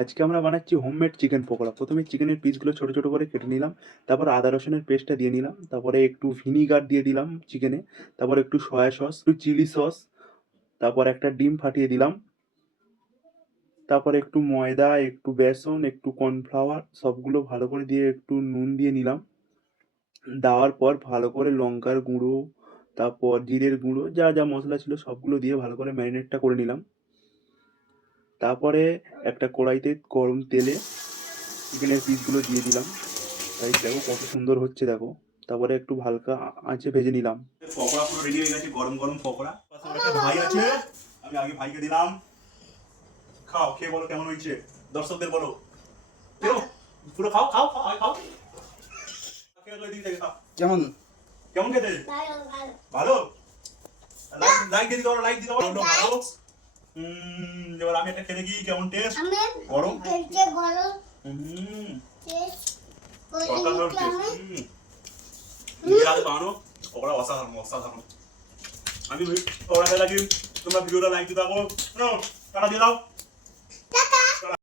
আজকে আমরা বানাচ্ছি হোমমেড চিকেন পকোড়া। প্রথমে চিকেনের পিসগুলো ছোট, ছোট করে কেটে নিলাম। তারপর আদা রসুনের পেস্টটা দিয়ে নিলাম। তারপরে একটু ভিনিগার দিয়ে দিলাম চিকেনে। তারপর একটু সয়া সস, একটু চিলি সস, তারপর একটা ডিম ফাটিয়ে দিলাম। তারপরে একটু ময়দা, একটু বেসন, একটু কর্নফ্লাওয়ার সবগুলো ভালো করে দিয়ে একটু নুন দিয়ে নিলাম। দেওয়ার পর ভালো করে লঙ্কার গুঁড়ো, তারপর জিরের গুঁড়ো যা, যা মশলা ছিল সবগুলো দিয়ে ভালো করে ম্যারিনেটটা করে নিলাম। তারপরে একটা কড়াইতে গরম তেলে চিকেনের পিসগুলো দিয়ে দিলাম। তাই দেখো কত সুন্দর হচ্ছে দেখো। তারপরে একটু হালকা আঁচে ভেজে নিলাম। পকোড়া পুরো রেডি হয়ে গেছে, গরম গরম পকোড়া। পাশে একটা ভাই আছে, আমি আগে ভাইকে দিলাম। খাও, খেয়ে বলো কেমন হয়েছে, দর্শকদের বলো। কেউ পুরো খাও খাও খাও আগে খাও। দিকে থেকে খাও। কেমন কেমন খেতে? ভালো। লাইক লাইক দিয়ে দাও, লাইক দিয়ে দাও। ভালো। এবার আমি একটা খেয়ে দেখি কেমন টেস্ট। গরম গরম। টেস্ট অসাধারণ টেস্ট। বানানো পকোড়া অসাধারণ অসাধারণ। আমি পকোড়া খেয়ে লাগি, তোমরা ভিডিওটা লাইক দিয়ে দাও, টাটা দিয়ে দাও।